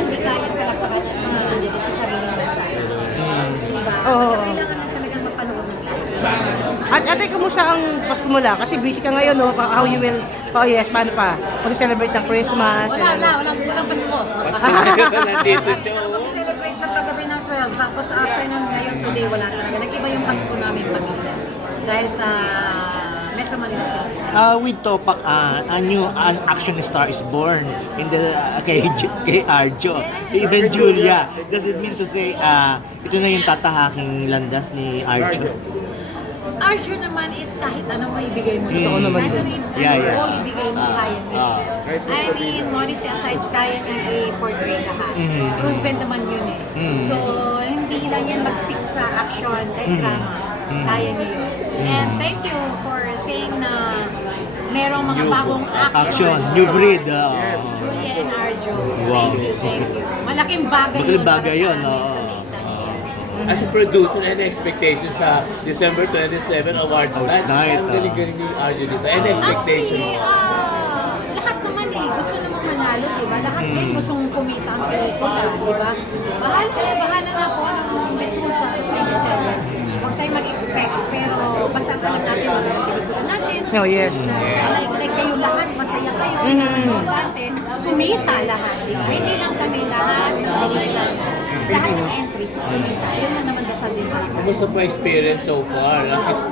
hindi kayang palakpakan at pangalan dito sa sariling bansa. Diba? Oo. Basta kailangan lang talagang mapanood ng live. At ate, kumusta ang Pasko mo lang? Kasi busy ka ngayon, no? How you will, oh yes, paano pa? Pag-celebrate ng Christmas. Walang Pasko. Pasko na nandito siya. Celebrate ng kagabi ng 12, tapos afternoon ngayon, today, wala talaga. Nag-iba yung Pasko namin pamilya. Dahil sa Metro Manila. With Topak, a new action star is born in the kay Arjo. Even Julia. Does it mean to say ito na yung tatahaking landas ni Arjo? Arjo naman is kahit ano maibigay mo. Totoo naman Kahit yun. ano yung Yeah. role ibigay mo, kaya niya. I mean, modesty aside, kaya niyang i-portray lahat. Proven naman yun eh. So, hindi lang yan mag-stick sa action and drama. Kaya niya yun. And thank you for saying na merong mga bagong action. New breed. Julia and Arjo. Wow. Thank you. Malaking bagay Malaking bagay para yun, sa amin, oo. sa Nathan, yes. As a producer, any expectation sa December 27 awards night? night, Ang galing-galing ni Arjo dito. Any expectation? Actually, lahat naman eh. Gusto naman manalo, di ba? Lahat din gustong kumita ang pelikula, di ba? Bahala na po ang resulta sa 27. Huwag tayong mag-expect, pero basta alam natin magandang pelikula natin. Oh, yes. Like kayo lahat, masaya kayo. Importante, kumita lahat, di ba? Hindi lang kami lahat ng pelikula. Lahat ng entries, kumita. Yun lang naman dasal din natin. Kumusta po experience so far?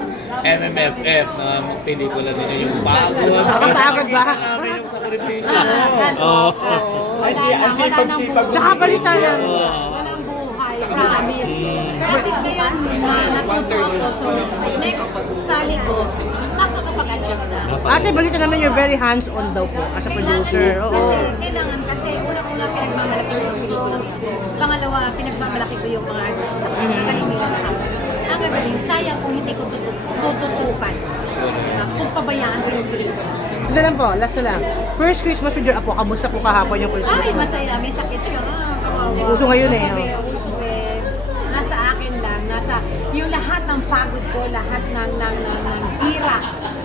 MMFF na pelikula ninyo yung pagod. Pagod ba? Namin yung sakripisyo. Wala na buhay. Tsaka balita na. Walang buhay, promise. Pero at least ngayon, natuto ako. So, next sali ko, makakapag-adjust na. Ate, balita naman you're very hands-on daw po as a producer. Kailangan kasi una-una pinagmamalaki ko yung pelikula. Pangalawa, pinagmamalaki ko yung mga artista. Magaling nila lahat. Ang gagaling, sayang kung hindi ko tututukan. Kung pabayaan ko yung pelikula. Ito lang po, last na lang. First Christmas with your apo, kamusta po kahapon yung Christmas? Ay, masaya. May sakit siya. Kawawa. Uso ngayon eh, Kagabi, uso eh. Nasa akin lang. Nasa, yung lahat ng pagod ko, lahat ng hira.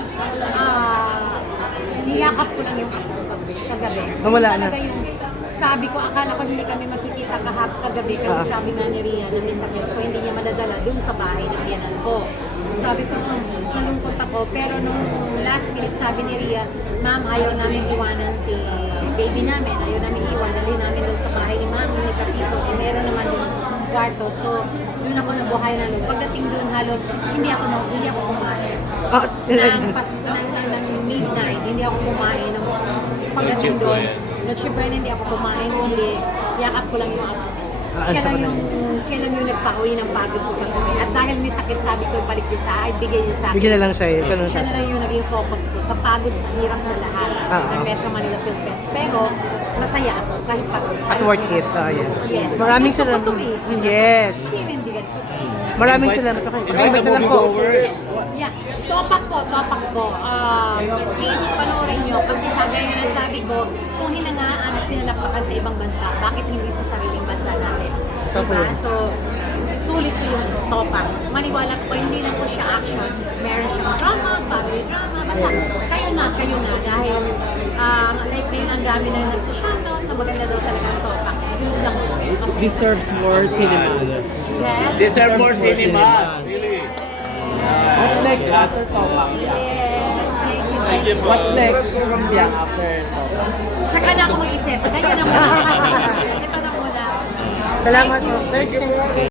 Niyakap ko lang yung apo kagabi. Nawala na. Talaga yung, sabi ko, akala ko hindi kami magkikita kagabi kasi sabi nga ni Ria na may sakit. So hindi niya madadala dun sa bahay ng biyanan ko. Sabi ko, nalungkot ako. Pero nung last minute sabi ni Ria, ma'am, ayaw namin iwanan si baby namin. Ayaw namin iwan. Dali namin doon sa bahay ni ma'am, ni Kapito. Eh, meron naman yung kwarto. So, doon ako nabuhay na doon. Pagdating doon, halos hindi ako kumain. Nang Pasko ng midnight, hindi ako kumain. Nung pagdating doon, Noche Buena, hindi ako kumain. Hindi, yakap ko lang yung ako. Siya lang yung nagpauwi ng pagod ko kagabi. At dahil may sakit, sabi ko, balik niya sa akin, bigay niya sa akin. Bigyan na lang sa'yo. Siya na lang yung naging focus ko sa pagod, sa hirap, sa lahat ng Metro Manila Film Fest. Pero masaya ako kahit pagod. At worth it. Yes. Yes. Maraming Gusto ko salamat. to eh. Yes. Hinindigan ko to. Maraming salamat. Pakaibat na lang po. Yeah. Topak ko. Please, panoorin nyo. Kasi sa gaya na sabi ko, kung hinangaan at pinalakpakan sa ibang bansa, bakit hindi sa sariling bansa natin? Diba? So, sulit ko yung Topak. Maniwala ko, hindi lang po siya action. Meron siyang drama, family drama. Basta, kayo na. Dahil, like na yun, ang dami na yung nagsa-shoutout na maganda daw talaga ang Topak. Yun lang po. Kasi, Deserves more cinemas. yes. Deserve more cinemas. Really. What's next after Topak? Yes. Thank you. What's next from Biak after Topak? Tsaka na ako mag-isip. Ngayon na muna. Ito na muna. Salamat po. Thank you po.